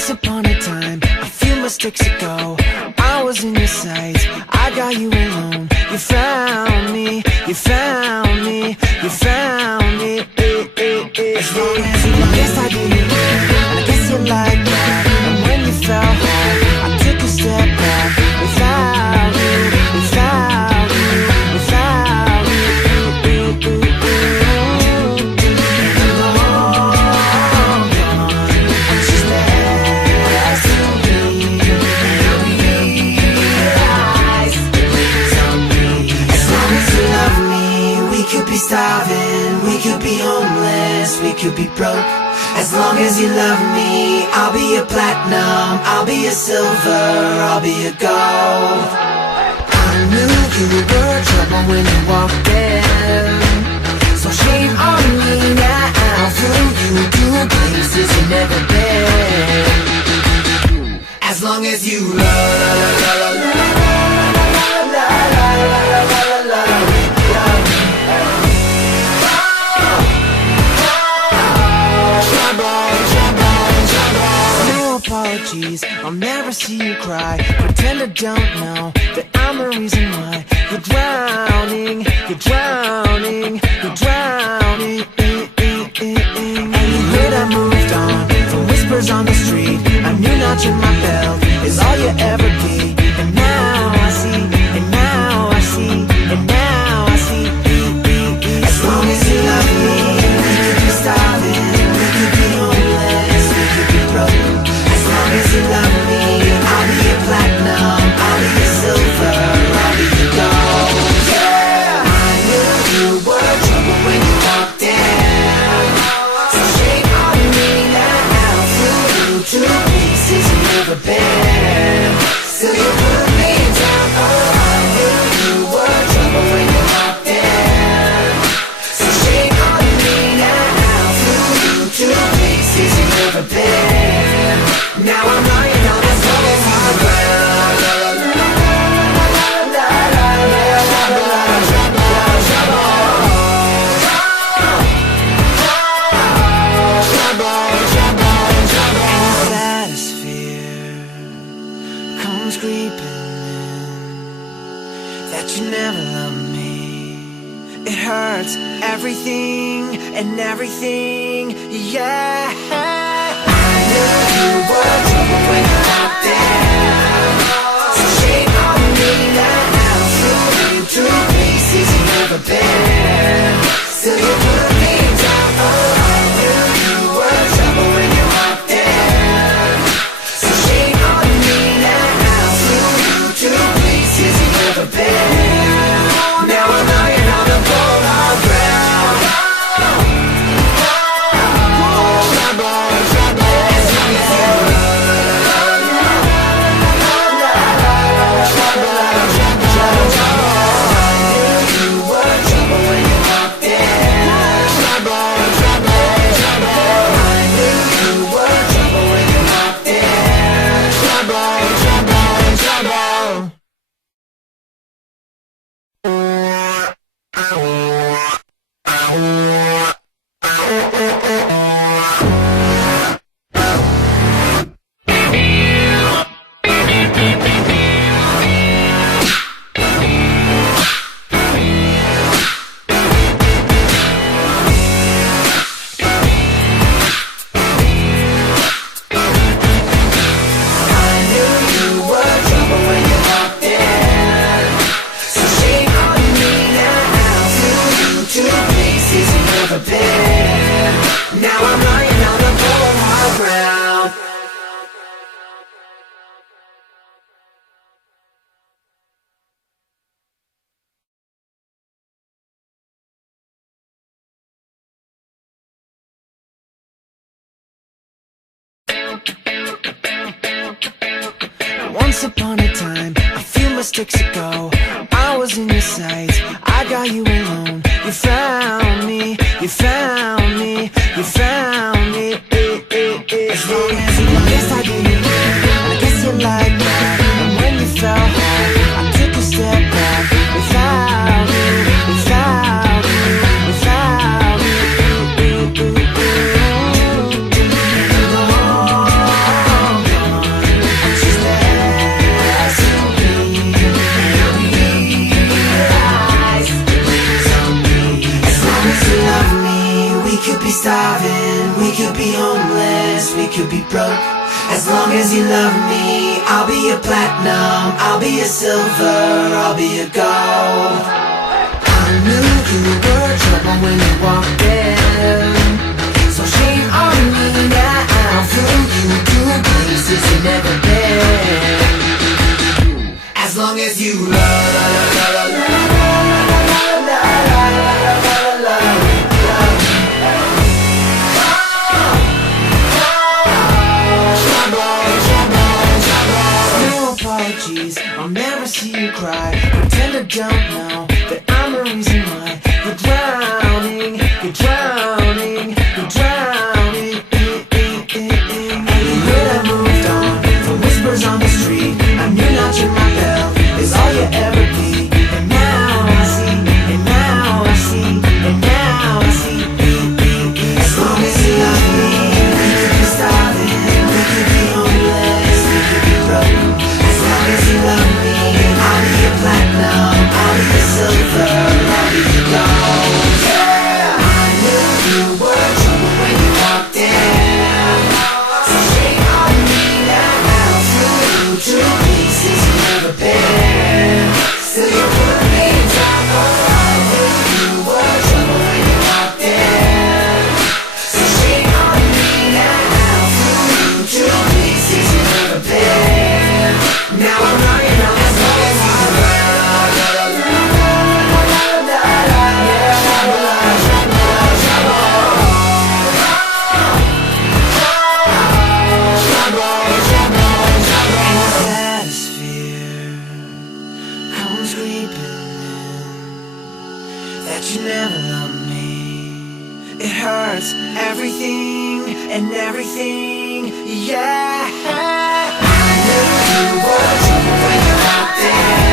Once upon a time, a few mistakes ago, I was in your sights, I got you alone. You found me, you found me, you found me. As long as you, I guess I didn't care, and I guess you like that. And when you fell hard, I took a step back. Without you, without you, without you. And the whole gone, I'm just less of me. And I realize it lives on me. As long as you love me, we could be starving, we could be homeless, we could be broke. As long as you love me, I'll be a platinum, I'll be a silver, I'll be a gold. I knew you were trouble when you walked in, so shame on me now. Flew you to places you've never been. As long as you love apologies, I'll never see you cry. Pretend I don't know that I'm the reason why you're drowning, you're drowning, you're drowning. And you heard I moved on from whispers on the street. A new notch in my belt is all you ever be. And now I see, and now I see, and now I see. As long as you love me, we could be starving, we could be homeless, we could be broke. As long as you love me, I'll be a platinum, I'll be a silver, I'll be a gold. Yeah, I knew you were trouble when you walked in, so shame on me now. Flew you to places you've never been, still you put me down. Oh, I knew you were trouble when you walked in, so shame on me now. Flew you to places you've never been. Now I'm lying on this hard ground. And the saddest fear comes creeping in, that you never loved me. It hurts everything and everything, yeah. I knew you were trouble when you walked in, so shame on me now. Flew you to places you've never been, still you put me down. Oh, I knew you were trouble when you walked in, so shame on me now. Flew you to places you've never been. Now I'm lying on the cold hard ground. Once upon a time, a few mistakes ago, I was in your sights, I got you alone. You found me, you found me, you found me. As long as you, I guess I didn't care, and I guess you like that. And when you fell hard, I took a step back. Without you, without you, without you. And the whole be starving, we could be homeless, we could be broke. As long as you love me, I'll be a platinum, I'll be a silver, I'll be a gold. I knew you were trouble when you walked in, so shame on me now. Flew you to places you've never been. As long as you I'll never see you cry. Pretend I don't know that I'm the reason why you're drowning, you're drowning, you're drowning. And you heard I moved on from whispers on the street. I knew not ring my bell is all you ever be. And now I see, and now I see, and now I see. As long as you love me, we could be starving, we could be homeless, we could be broke. As long as you love me, I'll be a platinum, I'll be a silver, I'll be a gold. Yeah, I knew you were trouble when you walked in, so shame on me now. Flew to places you've never been, still you put me in trouble. I knew you were trouble when you walked in, so shame on me now. Flew to places you've never been. Now I'm running out as long as you atmosphere comes creeping in, that you never loved me. It hurts everything and everything, yeah. I knew you were trouble when you walked in.